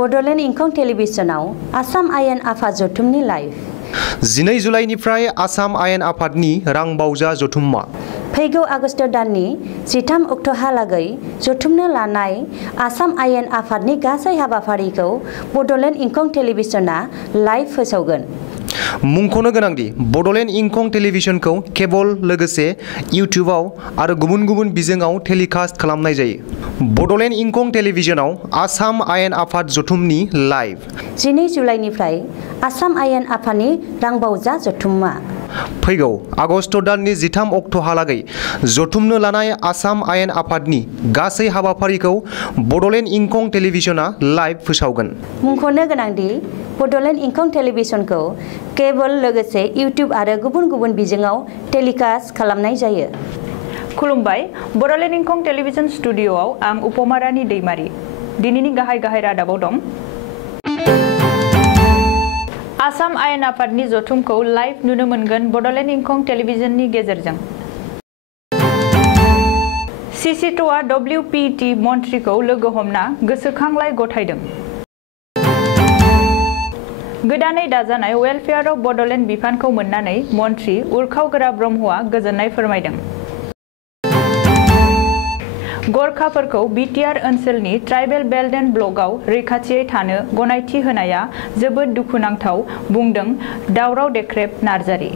बड'लेण्ड इंखं टेलिभिजनाव आसाम आयेन आफाद जथुमनि लाइभ 12 जुलाइनिफ्राय आसाम आयेन आफादनि रां बावजा जथुम्मा फैगौ आगस्ट दाननि 13 अक्ट'हालागै जथुमनो लानाय आसाम आयेन आफादनि गासै हाबाफारिखौ बड'लेण्ड इंखं टेलिभिजना लाइभ फोसावगोन। मुंख'नो गोनांदि बड'लेण्ड इंखं टेलिभिजनखौ केबल लोगोसे इउटिउबआव आरो गुबुन गुबुन बिजोङाव टेलिकास्ट खालामनाय जायो। बड'लेण्ड इंखं टेलिभिजनाव आसाम आयेन आफाद जथुमनि लाइभ 12 जुलाइनिफ्राय आसाम आयेन आफादनि रांबावजा जथुम्मा फैगौ आगस्ट दाननि 13 अक्ट'हालागै जथुमनो लानाय आसाम आयेन आफादनि गासै हाबाफारिखौ बड'लेण्ड इंखं टेलिभिजना लाइभ फोसावगोन। मुंख'नो गोनांदि बड'लेण्ड इंखं टेलिभिजनखौ केबल लोगोसे इउटिउब आरो गुबुन गुबुन बिजोङाव टेलिकास्ट खालामनाय जायो। खुलुमबाय, बड'लेण्ड इंखं टेलिभिजन स्टुडिअ'आव आं उपमारानि दैमारि। दिनैनि गाहाय रादाबाव दं। आसाम आयेन आफादनि जथुमखौ लाइभ नुनो मोनगोन बड'लेण्ड इंखं टेलिभिजननि गेजेरजों। सिसिट'आ WPT मन्थ्रिखौ लोगो हमना गोसोखांलाय गथायदों। गोदानै दाजानाय वेलफेयार अफ बड'लेण्ड बिफानखौ मोननानै मन्थ्रि उरखावगोरा ब्रह्मआ गोजोननाय फोरमायदों। गरखाफोरखौ बिटिआर ओनसोलनि ट्राइबेल बेल्ट एन्ड ब्लकआव रैखाथियै थानो गनायथि होनाया जोबोद दुखुनांथाव, बुंदों दावराव देख्रेब नार्जारि।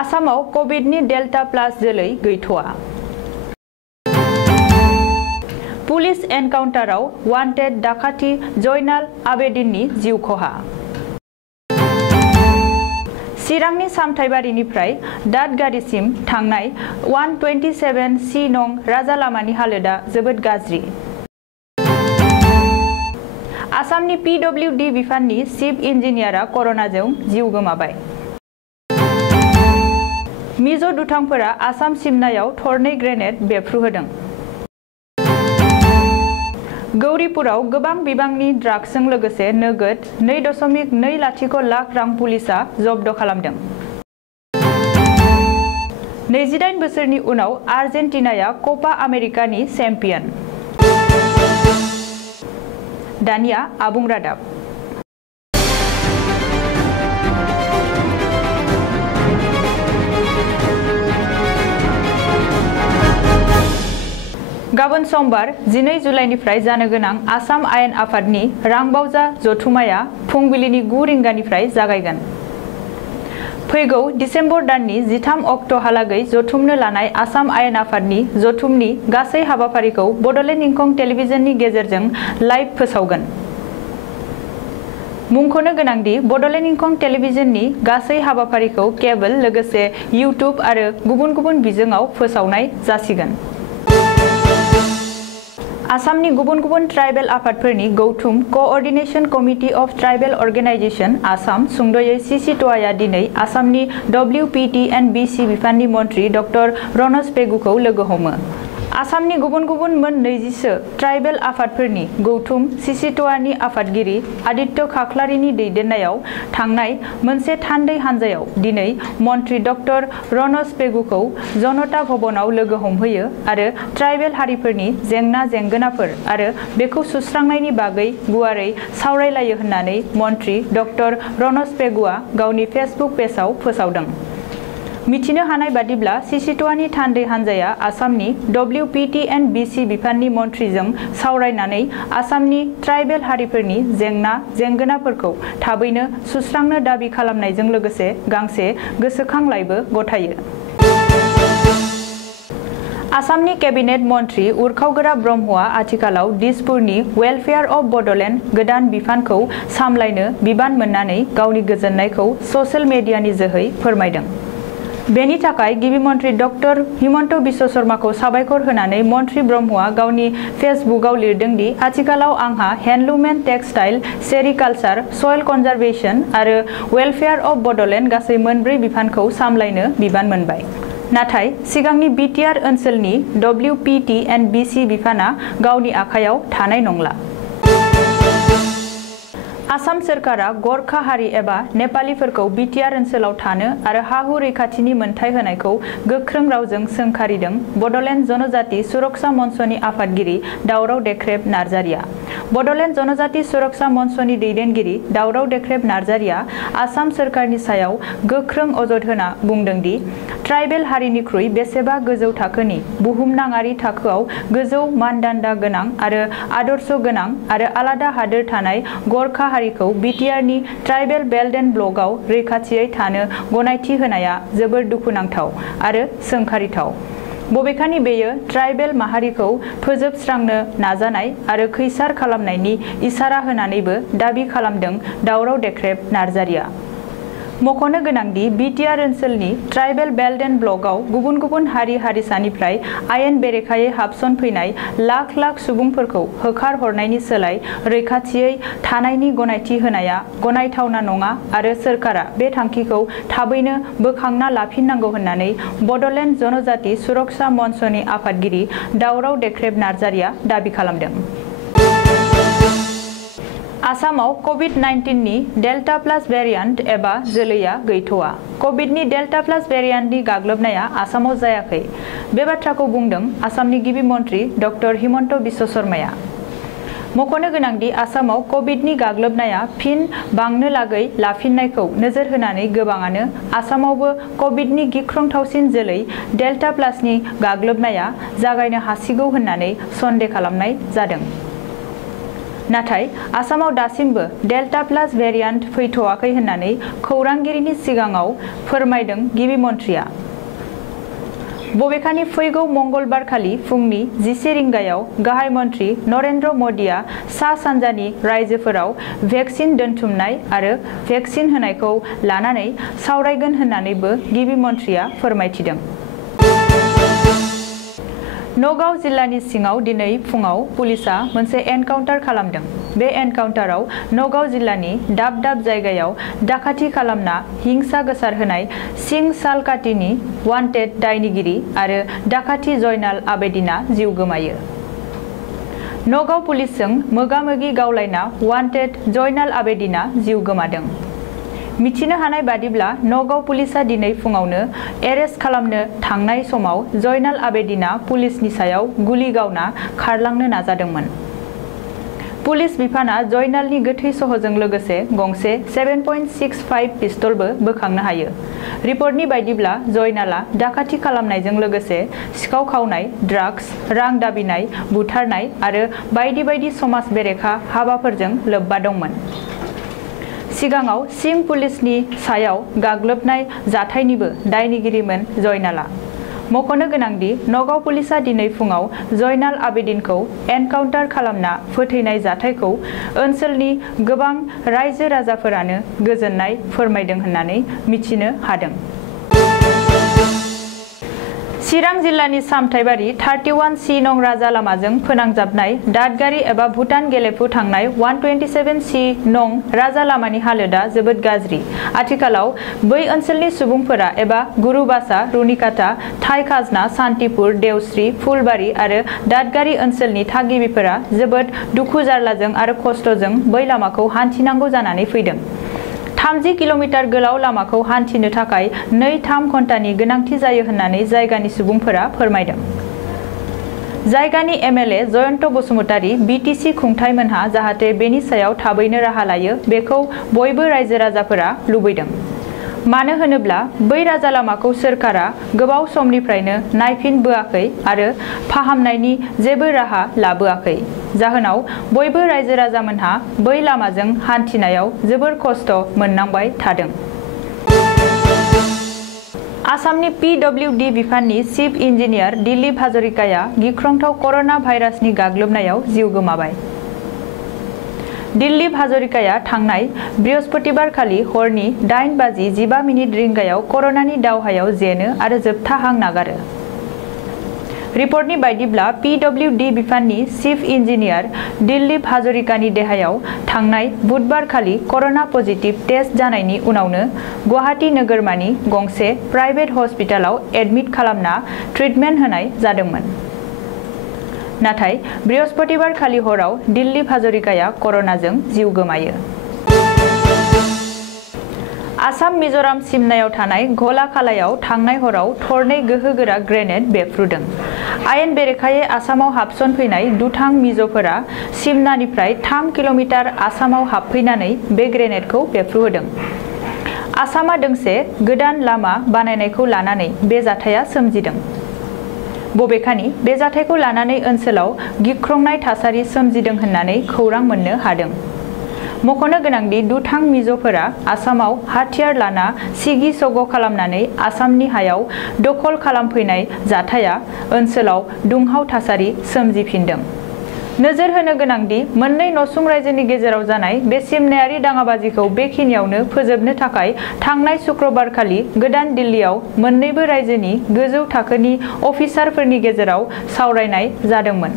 आसामाव कभिडनि डेल्टा प्लास जोलै गैथ'आ। पुलिस एनकाउन्टाराव वान्टेड डाकाति जयनाल आबेदिननि जिउ खहा। चिरांनि सामथाइबारिनिफ्राय दादगारिसिम थांनाय 127C नं राजा लामानि हालोदा जोबोद गाज्रि। आसामनि PWD बिफाननि चिफ इन्जिनियारा कर'नाजों जिउ गोमाबाय। मिज' दुथांफोरा आसाम सिमनायाव थरनै ग्रेनेड बेफ्रुहोदों। गौरीपुराव गोबां बिबांनि ड्राग्सजों लोगोसे नोगोद 2.20 लाख रां पुलिसआ जब्द खालामदों। 28 बोसोरनि उनाव आर्जेन्टिनाया कपा आमेरिकानि चेम्पियन। दानिया आबुं रादाब। गाबोन समबार 12 जुलाइनिफ्राय जानो गोनां आसाम आयेन आफादनि रांबावजा जथुम्माया फुंबिलिनि 9 रिंगानिफ्राय जागायगोन। फैगौ दिसेम्बर दाननि 13 अक्ट'हालागै जथुमनो लानाय आसाम आयेन आफादनि जथुमनि गासै हाबाफारिखौ बड'लेण्ड इंखं टेलिभिजननि गेजेरजों लाइभ फोसावगोन। मुंख'नो गोनांदि बड'लेण्ड इंखं टेलिभिजननि गासै हाबाफारिखौ केबल लोगोसे इउटिउब आरो गुबुन गुबुन बिजोङाव फोसावनाय जासिगोन। आसामनि गुबुन गुबुन ट्राइबेल आफादफोरनि गौथुम coordination committee of tribal organisation Assam सुंद'यै सिसिट'आया दिनै आसामनि WPT एन्ड BC बिफाननि मन्थ्रि डक्टर रनज पेगुखौ लोगो हमो। आसामनि गुबुन गुबुन मोन 20सो ट्राइबेल आफादफोरनि गौथुम सिसिट'आनि आफादगिरि आदित्य खाख्लारिनि दैदेननायाव थांनाय मोनसे थान्दै हान्जायाव दिनै मन्थ्रि डक्टर रनज पेगुखौ जनता भवनाव लोगो हमहैयो आरो ट्राइबेल हारिफोरनि जेंना जेंगोनाफोर आरो बेखौ सुस्रांनायनि बागै गुवारै सावरायलायो होननानै मन्थ्रि डक्टर रनज पेगुआ गावनि फेसबुक पेजआव फोसावदों। मिथिनो हानाय बादिब्ला सिसिट'आनि थान्दै हान्जाया आसामनि WPT एन्ड BC बिफाननि मन्थ्रिजों सावरायनानै आसामनि ट्राइबेल हारिफोरनि जेंना जेंगोनाफोरखौ थाबैनो सुस्रांनो दाबि खालामनायजों लोगोसे गांसे गोसोखांलाइबो गथायो। आसामनि केबिनेट मन्थ्रि उरखावगोरा ब्रह्मआ आथिखालाव दिसपुरनि वेलफेयार अफ बड'लेण्ड गोदान बिफानखौ सामलायनो बिबान मोननानै गावनि गोजोननायखौ ससियेल मिडियानि जोहै फोरमायदों। बेनि थाखाय गिबि मन्थ्रि डक्टर हिमन्त बिश्व शर्माखौ साबायखर होनानै मन्थ्रि ब्रह्मआ गावनि फेसबुकआव लिरदों दि आथिखालाव आंहा handloom and textile, sericulture, soil conservation आरो वेलफेयार अफ बड'लेण्ड गासै मोनब्रै बिफानखौ सामलायनो बिबान मोनबाय। नाथाय सिगांनि बिटिआर ओनसोलनि WPT एन्ड BC बिफाना गावनि आखायाव थानाय नंला। आसाम सोरखारा गरखा हारि एबा नेपालिफोरखौ बिटिआर ओनसोलाव थानो आरो हा-हु रैखाथिनि मोनथाय होनायखौ गोख्रों रावजों सोंखारिदों बड'लेण्ड जनजाति सुरक्षा मन्चनि आफादगिरि दावराव देख्रेब नार्जारिया। बड'लेण्ड जनजाति सुरक्षा मन्चनि दैदेनगिरि दावराव देख्रेब नार्जारिया आसाम सोरखारनि सायाव गोख्रों अजद होना बुंदों दि ट्राइबेल हारिनिख्रुइ बेसेबा गोजौ थाखोनि बुहुमनाङारि थाखोआव गोजौ मानदान्दा गोनां आरो आदर्श गोनां आरो आलादा हादोर थानाय गरखा हारिखौ बिटिआरनि ट्राइबेल बेल्ट एन्ड ब्लकआव रैखाथियै थानो गनायथि होनाया जोबोर दुखुनांथाव आरो सोंखारिथाव। बबेखानि बेयो ट्राइबेल माहारिखौ फोजोबस्रांनो नाजानाय आरो खैसार खालामनायनि इसारा होनानैबो दाबि खालामदों दावराव देख्रेब नार्जारिया। मख'नो गोनांदि बिटिआर ओनसोलनि ट्राइबेल बेल्ट एन्ड ब्लकआव गुबुन गुबुन हारि हारिसानिफ्राय आयेन बेरेखायै हाबसन फैनाय लाख लाख सुबुंफोरखौ होखार हरनायनि सोलाय रैखाथियै थानायनि गनायथि होनाया गनायथावना नङा आरो सोरखारा बे थांखिखौ थाबैनो बोखांना लाफिननांगौ होननानै बड'लेण्ड जनजाति सुरक्षा मन्चनि आफादगिरि दावराव देख्रेब नार्जारिया दाबि खालामदों। आसामाव कभिड-19नि डेल्टा प्लास भेरिएन्ट एबा जोलैया गैथ'आ। कभिडनि डेल्टा प्लास भेरिएन्टनि गाग्लोबनाया आसामाव जायाखै। बे बाथ्राखौ बुंदों आसामनि गिबि मन्त्रि डक्टर हिमन्त बिश्व शर्माया। मख'नो गोनांदि आसामाव कभिडनि गाग्लोबनाया फिन बांनो लागै लाफिननायखौ नोजोर होनानै गोबाङानो आसामावबो कभिडनि गिख्रंथावसिन जोलै डेल्टा प्लासनि गाग्लोबनाया जागायनो हासिगौ होननानै सन्देह खालामनाय जादों। नाथाय आसामाव दासिमबो डेल्टा प्लास भेरिएन्ट फैथ'वाखै होननानै खौरांगिरिनि सिगाङाव फोरमायदों गिबि मन्थ्रिया। बबेखानि फैगौ मंगलबार खालि फुंनि 11 रिंगायाव गाहाय मन्थ्रि नरेन्द्र मदिया सा सानजानि रायजोफोराव भेक्सिन दोनथुमनाय आरो भेक्सिन होनायखौ लानानै सावरायगोन होननानैबो गिबि मन्थ्रिया फोरमायथिदों। नगाव जिल्लानि सिङाव दिनै फुङाव पुलिसआ मोनसे एनकाउन्टार खालामदों। बे एनकाउन्टाराव नगाव जिल्लानि दाब दाब जायगायाव डाकाथि खालामना हिंसा गोसारहोनाय सिं सालकाटिनि वान्टेड दायनिगिरि आरो डाकाथि जयनाल आबेदिना जिउ गोमायो। नगाव पुलिसजों मोगा-मोगि गावलायना वान्टेड जयनाल आबेदिना जिउ गोमादों। मिथिनो हानाय बादिब्ला नगाव पुलिसआ दिनै फुङावनो एरेस्ट खालामनो थांनाय समाव जयनाल आबेदिना पुलिसनि सायाव गुलि गावना खारलांनो नाजादोंमोन। पुलिस बिफाना जयनालनि गोथै सहजों लोगोसे गंसे 7.65 पिस्तलबो बोखांनो हायो। रिपर्टनि बायदिब्ला जयनाला डाकाथि खालामनायजों लोगोसे सिखाव खावनाय, ड्राग्स, रां दाबिनाय, बुथारनाय आरो बायदि बायदि समाज बेरेखा हाबाफोरजों लोब्बा दंमोन। सिगाङाव सिं पुलिसनि सायाव गाग्लोबनाय जाथायनिबो दायनिगिरिमोन जयनाला। मख'नो गोनांदि नगाव पुलिसआ दिनै फुङाव जयनाल आबेदिनखौ एनकाउन्टार खालामना फोथैनाय जाथायखौ ओनसोलनि गोबां रायजो राजाफोरानो गोजोननाय फोरमायदों होननानै मिथिनो हादों। चिरां जिल्लानि सामथाइबारि 31C नं राजा लामाजों फोनांजाबनाय दादगारि एबा भुटान गेलेफु थांनाय 127C नं राजा लामानि हालोदा जोबोद गाज्रि। आथिखालाव बै ओनसोलनि सुबुंफोरा एबा गुरुबासा, रुनिकाटा, थाइ खाजना, सान्तिपुर, देवस्रि, फुलबारि आरो दादगारि ओनसोलनि थागिबिफोरा जोबोद दुखु जारलाजों आरो खस्थ'जों बै लामाखौ हान्थिनांगौ जानानै फैदों। 30 किल'मिटार गोलाव लामाखौ हान्थिनो थाखाय 2-3 घन्टानि गोनांथि जायो होननानै जायगानि सुबुंफोरा फोरमायदों। जायगानि एमएलए जयन्त बसुमतारी बिटिसि खुंथायमोनहा जाहाथे बेनि सायाव थाबैनो राहा लायो बेखौ बयबो रायजो राजाफोरा लुबैदों। मानो होनोब्ला बै राजा लामाखौ सोरखारा गोबाव समनिफ्रायनो नायफिनबोआखै आरो फाहामनायनि जेबो राहा लाबोआखै। जाहोनाव बयबो रायजो राजामोनहा बै लामाजों हान्थिनायाव जोबोर खस्थ' मोननांबाय थादों। आसामनि PWD बिफाननि चिफ इन्जिनियार दिलीप हाजरिकाया गिख्रंथाव कर'ना भाइरासनि गाग्लोबनायाव जिउ गोमाबाय। दिलीप हाजरिकाया थांनाय बृहस्पतिबारखालि हरनि 8:15 रिंगायाव कर'नानि दावहायाव जेनो आरो जोबथा हां नागारो। रिपर्टनि बायदिब्ला PWD बिफाननि चिफ इन्जिनियार दिलीप हाजरिकानि देहायाव थांनाय बुधबारखालि कर'ना पजिटिभ टेस्ट जानायनि उनावनो गुवाहाटी नोगोरमानि गंसे प्राइभेट हस्पिटालाव एडमिट खालामना ट्रिटमेन्ट होनाय जादोंमोन। नाथाय बृहस्पतिबारखालि हराव दिलीप हाजरिकाया कर'नाजों जिउ गोमायो। आसाम मिजोराम सिमनायाव थानाय गलाखालायाव थांनाय हराव थरनै गोहोगोरा ग्रेनेड बेफ्रुदों। आयेन बेरेखायै आसामाव हाबसनफैनाय दुथां मिज'फोरा सिमनानिफ्राय 3 किल'मिटार आसामाव हाबफैनानै बे ग्रेनेडखौ बेफ्रुहोदों। आसामा दोंसे गोदान लामा बानायनायखौ लानानै बे जाथाया सोमजिदों। बबेखानि बे जाथायखौ लानानै ओनसोलाव गिख्रंनाय थासारि सोमजिदों होननानै खौरां मोननो हादों। मख'नो गोनांदि दुथां मिज'फोरा आसामाव हाथियार लाना सिगि सग' खालामनानै आसामनि हायाव दखल खालामफैनाय जाथाया ओनसोलाव दुंहाव थासारि सोमजिफिनदों। नोजोर होनो गोनांदि मोननै नसुं रायजोनि गेजेराव जानाय बे सिमनायारि दाङाबाजिखौ बेखिनियावनो फोजोबनो थाखाय थांनाय शुक्रबारखालि गोदान दिल्लीयाव मोन्नैबो रायजोनि गोजौ थाखोनि अफिसारफोरनि गेजेराव सावरायनाय जादोंमोन।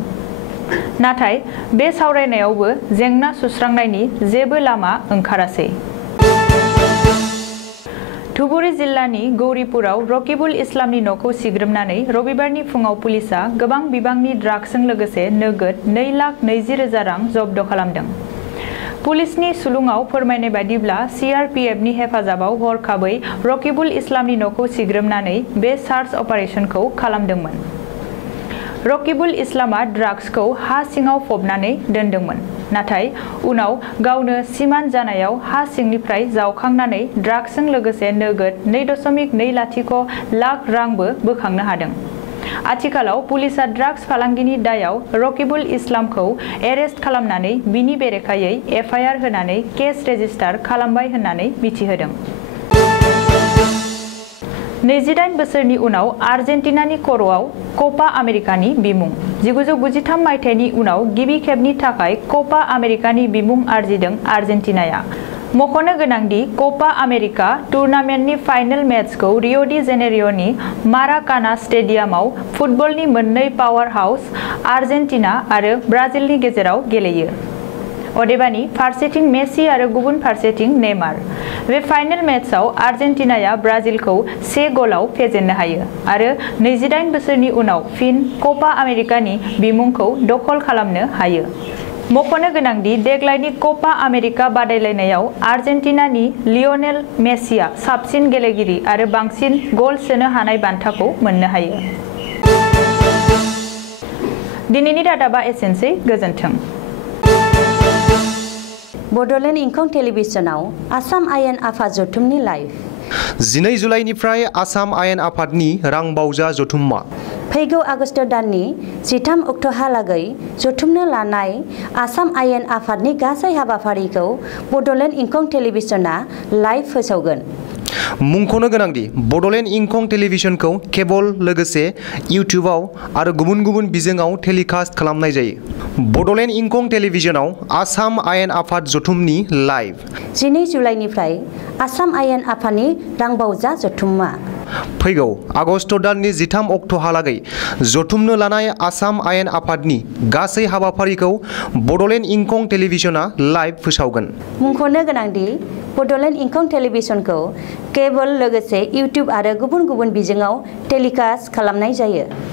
नाथाय बे सावरायनायावबो जेंना सुस्रांनायनि जेबो लामा ओंखारासै। धुबुरी जिल्लानि गौरीपुराव रकिबुल इस्लामनि न'खौ सिग्रोमनानै रबिबारनि फुङाव पुलिसआ गोबां बिबांनि ड्राग्सजों लोगोसे नोगोद 2,20,000 रां जब्द खालामदों। पुलिसनि सुलुङाव फोरमायनाय बायदिब्ला CRPFनि हेफाजाबाव हरखाबै रकिबुल इस्लामनि न'खौ सिग्रोमनानै बे सार्च अपारेशनखौ खालामदोंमोन। रकिबुल इस्लामआ ड्राग्सखौ हा सिङाव फबनानै दोनदोंमोन, नाथाय उनाव गावनो सिमान जानायाव हा सिंनिफ्राय जावखांनानै ड्राग्सजों लोगोसे नोगोद 2.20 लाख रांबो बोखांनो हादों। आथिखालाव पुलिसआ ड्राग्स फालांगिनि दायाव रकिबुल इस्लामखौ एरेस्ट खालामनानै बिनि बेरेखायै FIR होनानै केस रेजिस्टार खालामबाय होननानै मिथिहोदों। 28 बोसोरनि उनाव आर्जेन्टिनानि खर'आव क'पा आमेरिकानि बिमुं। 1993 मायथाइनि उनाव गिबि खेबनि थाखाय क'पा आमेरिकानि बिमुं आरजिदों आर्जेन्टिनाया। मख'नो गोनांदि क'पा आमेरिका टुर्नामेन्टनि फाइनेल मेचखौ रिय' डि जेनेरिय'नि माराकाना स्टेडियामाव फुटबलनि मोननै पावार हाउस आर्जेन्टिना आरो ब्राजिलनि गेजेराव गेलेयो। अदेबानि फारसेथिं मेसि आरो गुबुन फारसेथिं नेमार। बे फाइनेल मेचआव आर्जेन्टिनाया ब्राजिलखौ 1 गलाव फेजेननो हायो आरो 28 बोसोरनि उनाव फिन क'पा आमेरिकानि बिमुंखौ दखल खालामनो हायो। मख'नो गोनांदि देग्लायनि क'पा आमेरिका बादायलायनायाव आर्जेन्टिनानि लियनेल मेसिआ साबसिन गेलेगिरि आरो बांसिन गल सोनो हानाय बान्थाखौ मोननो हायो। दिनैनि रादाबा एसेनोसै, गोजोन्थों। बड'लेण्ड इंखं टेलिभिजनाव आसाम आयेन आफाद जथुमनि लाइभ। 12 जुलाइनिफ्राय आसाम आयेन आफादनि रां बावजा जथुम्मा। फैगौ आगस्ट दाननि 13 अक्ट'हालागै जथुमनो लानाय आसाम आयेन आफादनि गासै हाबाफारिखौ बड'लेण्ड इंखं टेलिभिजना लाइभ फोसावगोन। मुंख'नो गोनांदि बड'लेण्ड इंखं टेलिभिजनखौ केबल लोगोसे इउटिउबआव आरो गुबुन गुबुन बिजोङाव टेलिकास्ट खालामनाय जायो। बड'लेण्ड इंखं टेलिभिजनाव आसाम आयेन आफाद जथुमनि लाइभ। 12 जुलाइनिफ्राय आसाम आयेन आफादनि रांबावजा जथुम्मा। फैगौ आगस्ट दाननि 13 अक्ट'हालागै जथुमनो लानाय आसाम आयेन आफादनि गासै हाबाफारिखौ बड'लेण्ड इंखं टेलिभिजना लाइभ फोसावगोन। मुंख'नो गोनांदि बड'लेण्ड इंखं टेलिभिजनखौ केबल लोगोसे इउटिउब आरो गुबुन गुबुन बिजोङाव टेलिकास्ट खालामनाय जायो।